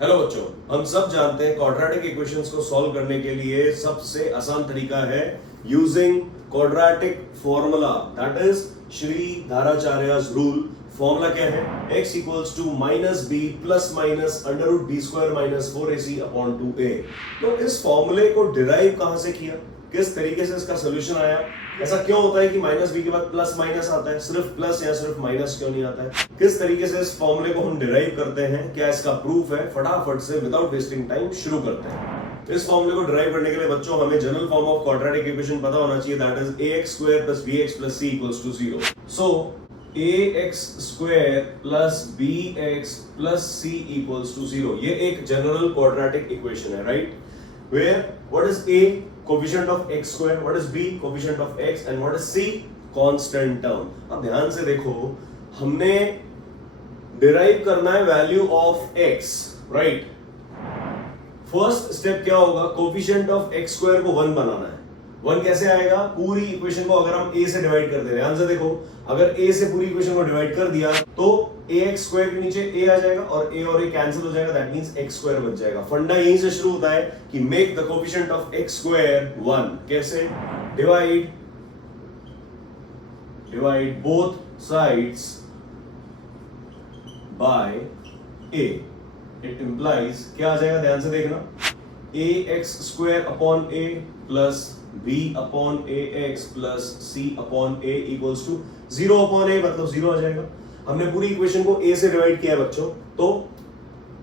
Hello बच्चों, हम सब जानते हैं क्वाड्रेटिक इक्वेशंस को सॉल्व करने के लिए सबसे आसान तरीका है using quadratic formula, that is Shri Dharacharya's rule. Formula क्या है? x equals to minus B plus minus under root B square minus 4ac upon 2a। तो इस फॉर्मूले को डिराइव कहां से किया, किस तरीके से इसका सोल्यूशन आया, ऐसा क्यों होता है कि माइनस बी के बाद प्लस माइनस आता है, सिर्फ प्लस या सिर्फ माइनस क्यों नहीं आता है, किस तरीके से इस फॉर्मूले को हम डिराइव करते हैं, क्या इसका प्रूफ है, फटाफट से विदाउट वेस्टिंग टाइम शुरू करते हैं। इस फॉर्मूले को डिराइव करने के लिए बच्चों हमें general form of quadratic equation पता होना चाहिए, that is ax square plus bx plus c equals to 0। So ax square plus bx plus c equals to 0, ये एक जनरल क्वाड्रेटिक इक्वेशन है, right? Where what is a coefficient of x square, what is b coefficient of x and what is c constant term। अब ध्यान से देखो, हमने derive करना है value of x, right? First step क्या होगा, कोफिशिएंट ऑफ x स्क्वायर को 1 बनाना है। 1 कैसे आएगा? पूरी इक्वेशन को अगर हम a से डिवाइड कर दे, ध्यान से देखो, अगर a से पूरी इक्वेशन को डिवाइड कर दिया तो ax स्क्वायर के नीचे a आ जाएगा और a और a कैंसिल हो जाएगा, दैट मींस x स्क्वायर बच जाएगा। फंडा यहीं से शुरू होता है कि make the coefficient of x square 1। कैसे? Divide both sides by a। It implies क्या आ जाएगा, ध्यान से देखना, ax square upon a plus b upon ax plus c upon a equals to 0 upon a, मतलब 0 आ जाएगा। हमने पूरी इक्वेशन को a से डिवाइड किया है बच्चों, तो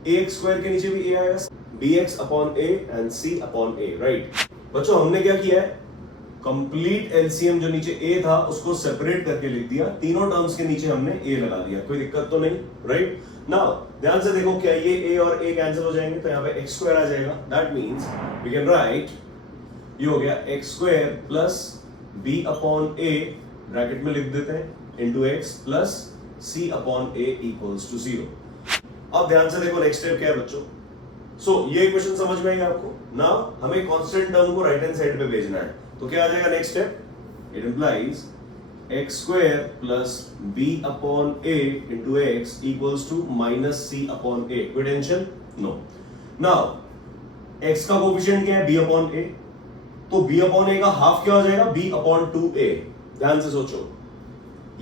ax स्क्वायर के नीचे भी a आएगा, bx upon a and c upon a, right? बच्चों हमने क्या किया है, कंप्लीट एलसीएम जो नीचे a था उसको सेपरेट करके लिख दिया, तीनों टर्म्स के नीचे हमने a लगा दिया, कोई दिक्कत तो नहीं, राइट? नाउ ध्यान से देखो, क्या ये a और a कैंसिल हो जाएंगे तो यहाँ पे x स्क्वायर आ जाएगा, that means we can write, ये हो गया x square plus b upon a, bracket में लिख देते हैं, into x plus c upon a equals to 0। अब ध्यान से देखो नेक्स्ट स्टेप क्या है बच्चों। सो ये इक्वेशन समझ में आई आपको? नाउ हमें कांस्टेंट टर्म को राइट हैंड साइड पे भेजना है, तो क्या आ जाएगा next step? It implies x square plus b upon a into x equals to minus c upon a। कोई टेंशन? नो। नाउ x का कोफिशिएंट क्या है? b अपॉन a, तो b अपॉन a का हाफ क्या हो जाएगा? b upon 2a। ध्यान से सोचो,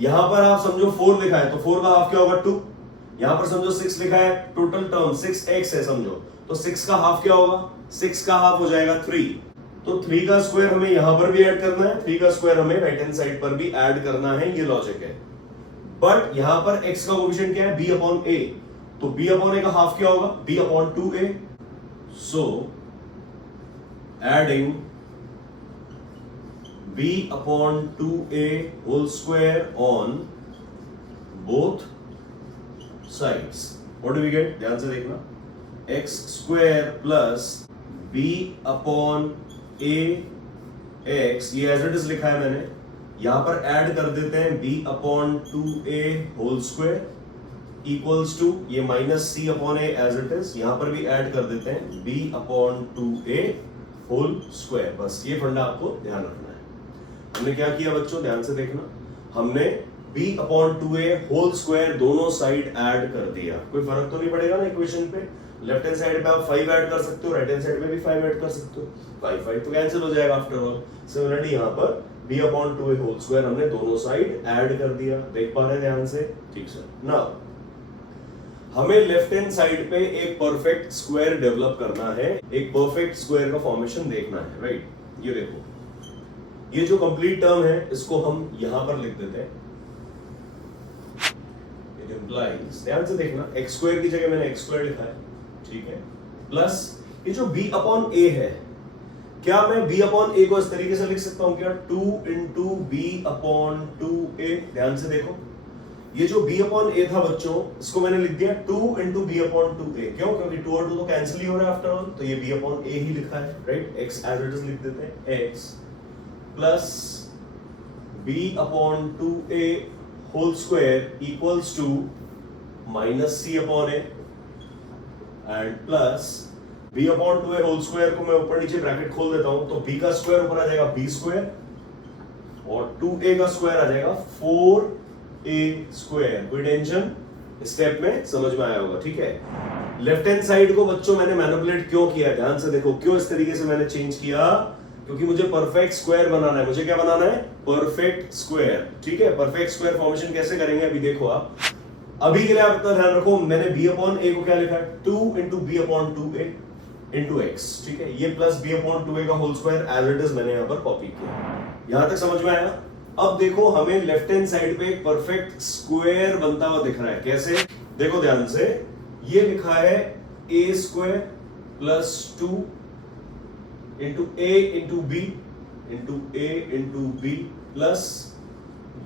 यहां पर आप समझो 4 लिखा है तो 4 का हाफ क्या होगा? 2। यहां पर समझो 6 लिखा है, टोटल टर्म 6x है समझो, तो 6 का हाफ क्या होगा? 6 का हाफ हो जाएगा 3। तो 3 का स्क्वायर हमें यहां पर भी ऐड करना है, 3 का स्क्वायर हमें राइट हैंड साइड पर भी ऐड करना है, ये लॉजिक है। बट यहां पर x का कोफिशिएंट क्या है? b अपॉन a, तो b अपॉन a का हाफ क्या होगा? b upon 2a। So adding b upon 2a whole square on both sides, what do we get? ध्यान से देखना, x square plus b upon a x, ये as it is लिखा है मैंने, यहां पर ऐड कर देते हैं b upon 2a whole square equals to ये minus c upon a as it is, यहां पर भी ऐड कर देते हैं b upon 2a whole square। बस ये फंडा आपको ध्यान रखना है। हमने क्या किया बच्चों, ध्यान से देखना, हमने b upon 2a whole square दोनों साइड ऐड कर दिया। कोई फर्क तो नहीं पड़ेगा ना इक्वेशन पे? लेफ्ट हैंड साइड पे आप 5 ऐड कर सकते हो, राइट हैंड साइड पे भी 5 ऐड कर सकते हो, 5 तो कैंसिल हो जाएगा आफ्टर ऑल। सिमिलरली यहाँ पर b upon 2a whole square हमने दोनों साइड ऐड कर दिया, देख पा रहे हैं ध्यान से? ठीक सर। नाउ हमें लेफ्ट हैंड साइड पे एक परफेक्ट स्क्वायर डेवलप करना है, एक परफेक्ट स्क्वायर का फॉर्मेशन देखना है, राइट? ये देखो, ये जो कंप्लीट टर्म है इसको हम यहां पर लिख देते हैं, इट इंप्लाइज, ध्यान से देखना, x स्क्वायर की जगह मैंने x स्क्वायर लिखा है, ठीक है, प्लस ये जो b अपॉन a है, क्या मैं b अपॉन a को इस तरीके से लिख सकता हूं क्या? 2 इंटू b अपॉन 2a। ध्यान से देखो, ये जो b अपॉन a था बच्चों, इसको मैंने लिख दिया 2 इंटू b अपॉन 2a। क्यों? क्योंकि 2 और 2 तो कैंसिल ही हो रहा है आफ्टर ऑल, तो ये b अपॉन a ही लिखा है, right? x as it is लिख देते हैं, x plus b upon 2a whole square equals to minus c upon a and plus b upon 2a whole square को मैं ऊपर नीचे ब्रैकेट खोल देता हूं, तो b का स्क्वायर ऊपर आ जाएगा b स्क्वायर और 2a का स्क्वायर आ जाएगा 4a स्क्वायर। कोई टेंशन? स्टेप में समझ में आया होगा, ठीक है? लेफ्ट हैंड साइड को बच्चों मैंने मैनिपुलेट क्यों किया, ध्यान से देखो क्यों इस तरीके से मैंने चेंज किया, क्योंकि मुझे परफेक्ट स्क्वायर बनाना है। मुझे क्या बनाना है, परफेक्ट स्क्वायर। ठीक है, परफेक्ट स्क्वायर फॉर्मेशन कैसे करेंगे अभी देखो आप। अभी के लिए आप इतना ध्यान रखो, मैंने b अपॉन a को क्या लिखा है, 2 into b upon 2a into x. ठीक है, ये प्लस b अपॉन 2a का whole square as it is मैंने यहाँ पर कॉपी किया। यहां तक समझ में आया। अब देखो हमें लेफ्ट हैंड साइड पे एक परफेक्ट स्क्वायर बनता हुआ दिख रहा है, कैसे, देखो ध्यान से, ये लिखा है a square plus 2 into a into b into a into b plus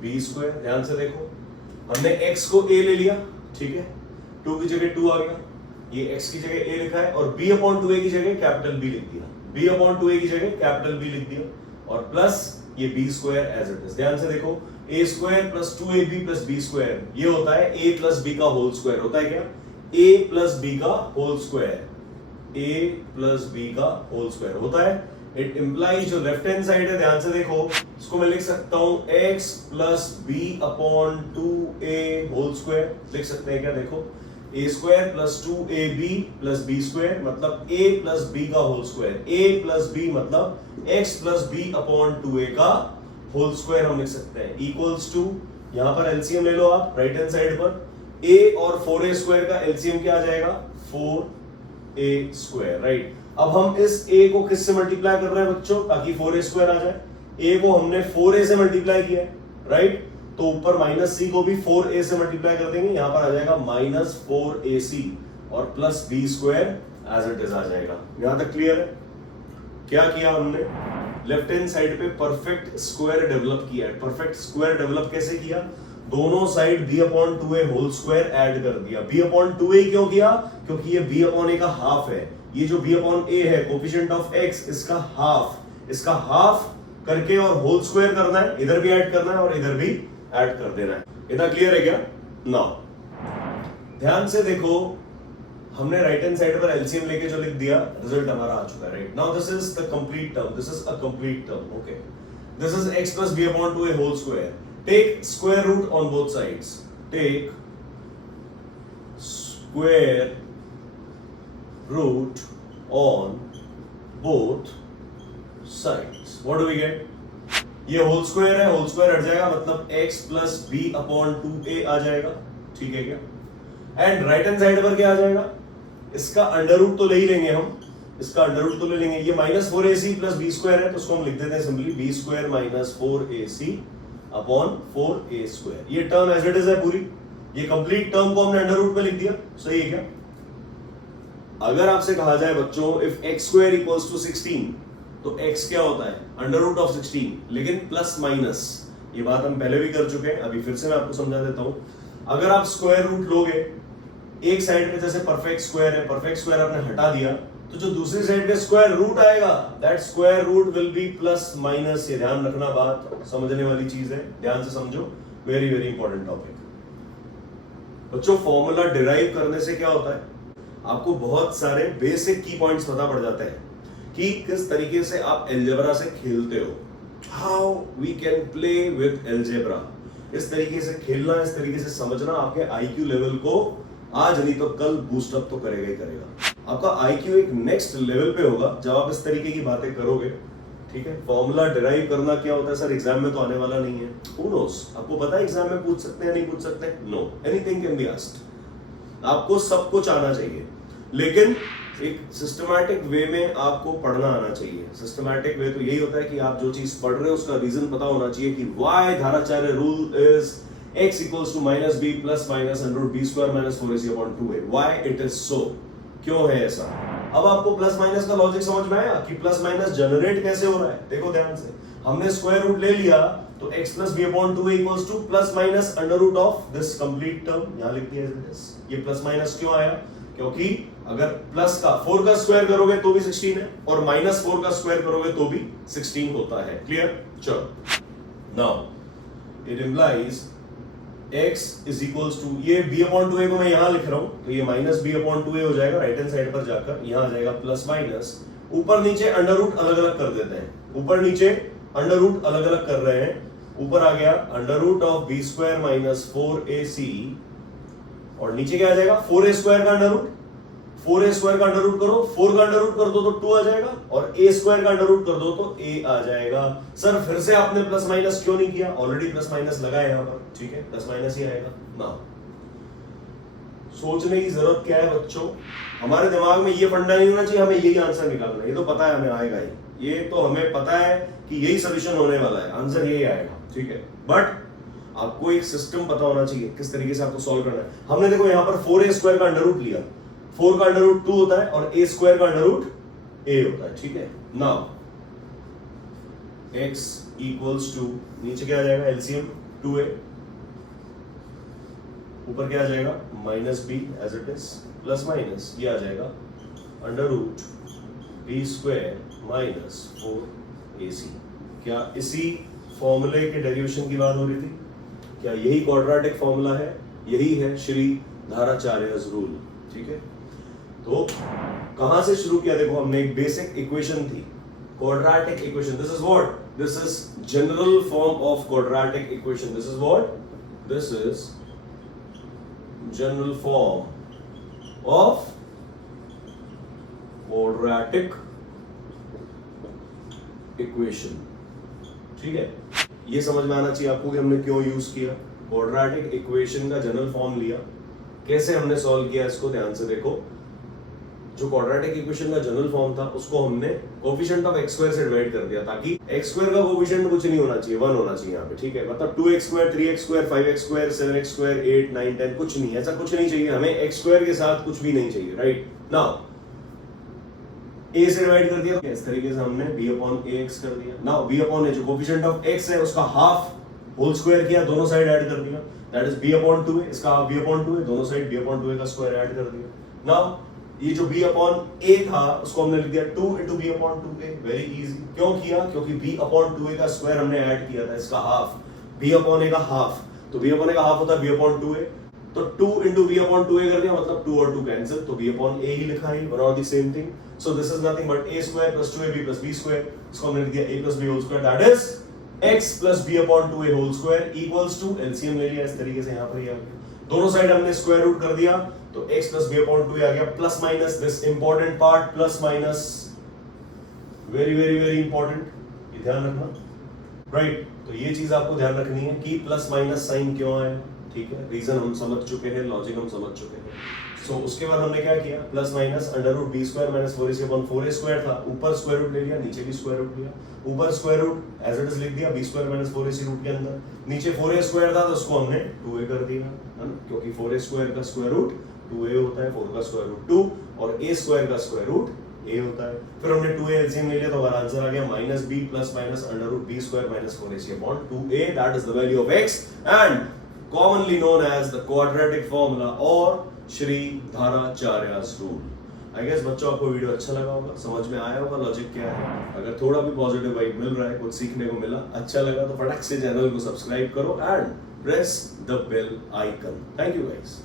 b square. ध्यान से देखो, हमने x को a ले लिया, ठीक है, 2 की जगह 2 आ गया, ये x की जगह a लिखा है, और b अपॉन 2a की जगह कैपिटल B लिख दिया, b अपॉन 2a की जगह कैपिटल B लिख दिया, और प्लस ये b square as it is. ध्यान से देखो, a square plus 2ab plus b square, ये होता है a प्लस b का होल स्क्वायर। होता है क्या, a प्लस b का whole square, a plus b का होल स्क्वायर होता है। इट इंप्लाइज जो लेफ्ट हैंड साइड है, ध्यान से देखो, इसको मैं लिख सकता हूं x plus b upon 2a whole square. लिख सकते हैं क्या, देखो, a square plus 2ab plus b square मतलब a प्लस b का whole square, a plus b मतलब x plus b upon 2a का होल स्क्वायर हम लिख सकते हैं, इक्वल्स टू, यहां पर एलसीएम ले लो आप राइट हैंड साइड पर, a और 4a स्क्वायर का एलसीएम क्या आ जाएगा, 4a स्क्वायर। राइट, अब हम इस a को किससे मल्टीप्लाई कर रहे हैं बच्चों, ताकि 4a स्क्वायर आ जाए। a को हमने 4a से मल्टीप्लाई किया है, राइट, तो ऊपर माइनस c को भी 4a से मल्टीप्लाई कर देंगे, यहां पर आ जाएगा माइनस 4ac और plus b square as it is आ जाएगा। यहां तक क्लियर है। क्या किया हमने, लेफ्ट हैंड साइड पे परफेक्ट स्क्वायर डेवलप किया है। परफेक्ट स्क्वायर डेवलप कैसे किया, दोनों side b upon 2a whole square add कर दिया। b अपॉन 2a क्यों किया, क्योंकि ये b अपॉन a का हाफ है, ये जो b अपॉन a है कोफिशिएंट ऑफ x, इसका हाफ करके और होल स्क्वायर करना है, इधर भी ऐड करना है और इधर भी ऐड कर देना है। इतना क्लियर है क्या। नाउ ध्यान से देखो, हमने राइट हैंड साइड पर एलसीएम लेके जो लिख दिया, रिजल्ट हमारा आ चुका है। Right, now this is the complete term, this is a complete term. Okay, this is x plus b upon 2a whole square. Take square root on both sides, take square root on both sides. What do we get, ये whole square है, whole square हट जाएगा, मतलब x plus b upon 2a आ जाएगा। ठीक है क्या, and right hand side पर क्या आ जाएगा, इसका अंडर रूट तो ले ही लेंगे हम, इसका अंडर रूट तो ले लेंगे। ये minus 4ac plus b square है, तो उसको हम लिख देते हैं simply b square minus 4ac upon 4a square. ये टर्म एज इट इज है पूरी, ये कंप्लीट टर्म को हमने अंडर रूट में लिख दिया। सही है क्या। अगर आपसे कहा जाए बच्चों, if x square equals to 16, तो x क्या होता है, अंडर रूट ऑफ 16, लेकिन प्लस माइनस। ये बात हम पहले भी कर चुके हैं, अभी फिर से मैं आपको समझा देता हूं। अगर आप स्क्वायर रूट लोगे, एक साइड पे जैसे परफेक्ट स्क्वायर है, परफेक्ट स्क्वायर आपने हटा दिया, तो जो दूसरी साइड पे स्क्वायर रूट आएगा, that square root will be plus minus. ये ध्यान रखना, बात समझने वाली चीज है, ध्यान से समझो, वेरी वेरी इंपॉर्टेंट टॉपिक। बच्चों, फॉर्मूला डिराइव करने से क्या होता है, आपको बहुत सारे बेसिक की पॉइंट्स पता पड़ जाते हैं कि किस तरीके से आप अलजेब्रा से खेलते हो, how we can play with algebra. इस तरीके से खेलना, इस तरीके से समझना आपके आईक्यू लेवल को आज नहीं तो कल बूस्ट अप तो करेगा ही करेगा। आपका आईक्यू एक नेक्स्ट लेवल पे होगा जब आप इस तरीके की बातें करोगे। ठीक है, फॉर्मूला डिराइव करना क्या होता है सर, एग्जाम में तो आने वाला नहीं है। हु नोस, आपको पता है एग्जाम में पूछ सकते हैं नहीं पूछ सकते, no, anything can be asked. आपको सब कुछ आना चाहिए, लेकिन एक सिस्टमैटिक वे में आपको पढ़ना आना चाहिए। सिस्टमैटिक वे तो यही होता है कि आप जो चीज पढ़ रहे हो उसका रीजन पता होना चाहिए कि why Dharacharya rule is x equals to minus b plus minus under root b square minus 4ac upon 2a। Why it is so, क्यों है ऐसा। अब आपको प्लस माइनस का लॉजिक समझ में आया कि प्लस माइनस जनरेट कैसे हो रहा है। देखो ध्यान से, हमने स्क्वायर रूट ले लिया, तो x plus b upon 2a equals to plus minus under root of this complete term, यहां लिख दिया है। ये प्लस माइनस क्यों आया, क्योंकि अगर प्लस का 4 का स्क्वायर करोगे तो भी 16 है, और माइनस 4 का स्क्वायर करोगे तो भी 16 होता है। क्लियर। चलो, now it implies x is equals to, ये b अपॉन 2a को मैं यहां लिख रहा हूं, तो ये माइनस b अपॉन 2a हो जाएगा राइट हैंड साइड पर जाकर, यहां आ जाएगा प्लस माइनस, ऊपर नीचे अंडर रूट अलग अलग कर देते हैं, ऊपर नीचे अंडर रूट अलग अलग कर रहे हैं। ऊपर आ गया under root of b square minus 4ac, और नीचे क्या आ जाएगा 4a स्क्वायर का अंडर रूट, 4a स्क्वायर का अंडर रूट करो, 4 का अंडर रूट कर दो तो 2 आ जाएगा, और a स्क्वायर का अंडर रूट कर दो तो a आ जाएगा। सर फिर से आपने प्लस माइनस क्यों नहीं किया? ऑलरेडी प्लस माइनस लगा है यहां पर, ठीक है, प्लस माइनस ही आएगा ना। सोचने की जरूरत क्या है बच्चों, हमारे दिमाग में ये फंडा नहीं होना चाहिए हमें यही आंसर निकालना है, ये तो पता है हमें आएगा ही, ये तो हमें पता है कि यही सोल्यूशन होने वाला है, आंसर यही आएगा, ठीक है। बट आपको एक सिस्टम पता होना चाहिए किस तरीके से आपको सॉल्व करना है। हमने देखो यहाँ पर 4a स्क्वायर का अंडर रूट लिया, 4 का अंडर रूट 2 होता है और a स्क्वायर का अंडर रूट a होता है, ठीक है। नाउ x इक्वल्स टू, नीचे क्या आ जाएगा एलसीएम 2a, ऊपर क्या आ जाएगा minus b as it is, plus minus ये आ जाएगा under root b square minus 4ac। क्या इसी फॉर्मूले के डेरिवेशन की बात हो रही थी? क्या यही क्वाड्रेटिक फॉर्मूला है? यही है श्री धाराचार्यस रूल, ठीक है। तो कहां से शुरू किया? देखो हमने एक बेसिक इक्वेशन थी, quadratic equation. This is what? This is general form of quadratic equation. This is what? This is general form of quadratic equation, ठीक है। ये समझ में आना चाहिए आपको कि हमने क्यों यूज किया, क्वाड्रेटिक इक्वेशन का जनरल फॉर्म लिया, कैसे हमने सॉल्व किया इसको ध्यान से देखो। जो क्वाड्रेटिक इक्वेशन का जनरल फॉर्म था उसको हमने कोएफिशिएंट ऑफ x स्क्वायर से डिवाइड कर दिया, ताकि x स्क्वायर का कोएफिशिएंट कुछ नहीं होना चाहिए, 1 होना चाहिए यहाँ पे, ठीक है। मतलब 2x square, 3x square, 5x square, 7x square, 8, 9, 10 कुछ नहीं, ऐसा कुछ नहीं चाहिए हमें, x स्क्वायर के साथ कुछ भी नहीं चाहिए, राइट। नाउ a से डिवाइड कर दिया, इस तरीके से हमने b अपॉन ax कर दिया। नाउ b अपॉन a जो कोएफिशिएंट ऑफ x है उसका हाफ होल स्क्वायर किया, दोनों साइड ऐड कर दिया, that is b upon 2a, इसका हाफ b अपॉन 2a, दोनों साइड b अपॉन 2a का स्क्वायर ऐड कर दिया। नाउ ये जो b अपॉन a था उसको हमने लिख दिया 2 into b upon 2a, very easy. क्यों किया? क्योंकि b अपॉन 2a का स्क्वायर हमने ऐड किया था, इसका हाफ, b अपॉन a का हाफ, तो b अपॉन a का हाफ होता है b अपॉन 2a, तो 2 into b upon 2a कर दिया, मतलब 2 और 2 कैंसिल, तो b upon a ही लिखा है, वन और the same thing. So this is nothing but a square plus 2ab plus b square, इसको हमने लिख दिया a plus b whole square, that is x plus b upon 2a whole square equals to, LCM ले लिया इस तरीके से, यहाँ पर ये आ गया, दोनों साइड हमने स्क्वायर रूट कर दिया, तो x plus b upon 2a आ गया, plus minus this important part, plus minus very very very important, ये ध्यान रखना, राइट। तो ये चीज आपको ध्यान रखनी है कि प्लस माइनस साइन क्यों आया, ठीक है। रीजन हम समझ चुके हैं, लॉजिक हम समझ चुके हैं। सो उसके बाद हमने क्या किया, plus minus under root b square minus 4ac upon 4a square था, ऊपर स्क्वायर रूट ले लिया, नीचे भी स्क्वायर रूट लिया, ऊपर square root as it is लिख दिया b square minus 4ac root के अंदर, नीचे 4a स्क्वायर था तो उसको हमने 2a कर दिया, है ना, क्योंकि 4a स्क्वायर का स्क्वायर रूट 2a होता है, 4 का स्क्वायर रूट 2 और a स्क्वायर का स्क्वायर रूट a होता है। फिर हमने 2a एलसीएम ले लिया तो हमारा आंसर आ गया minus b plus minus under root b square minus 4ac upon 2a, that is the value of x and commonly known as the quadratic formula or Shri Dharacharya's rule. I guess बच्चों आपको video अच्छा लगा होगा, समझ में आया होगा लॉजिक क्या है। अगर थोड़ा भी पॉजिटिव वाइब मिल रहा है, कुछ सीखने को मिला, अच्छा लगा तो फटाक से चैनल को सब्सक्राइब करो and press the bell icon. Thank you guys.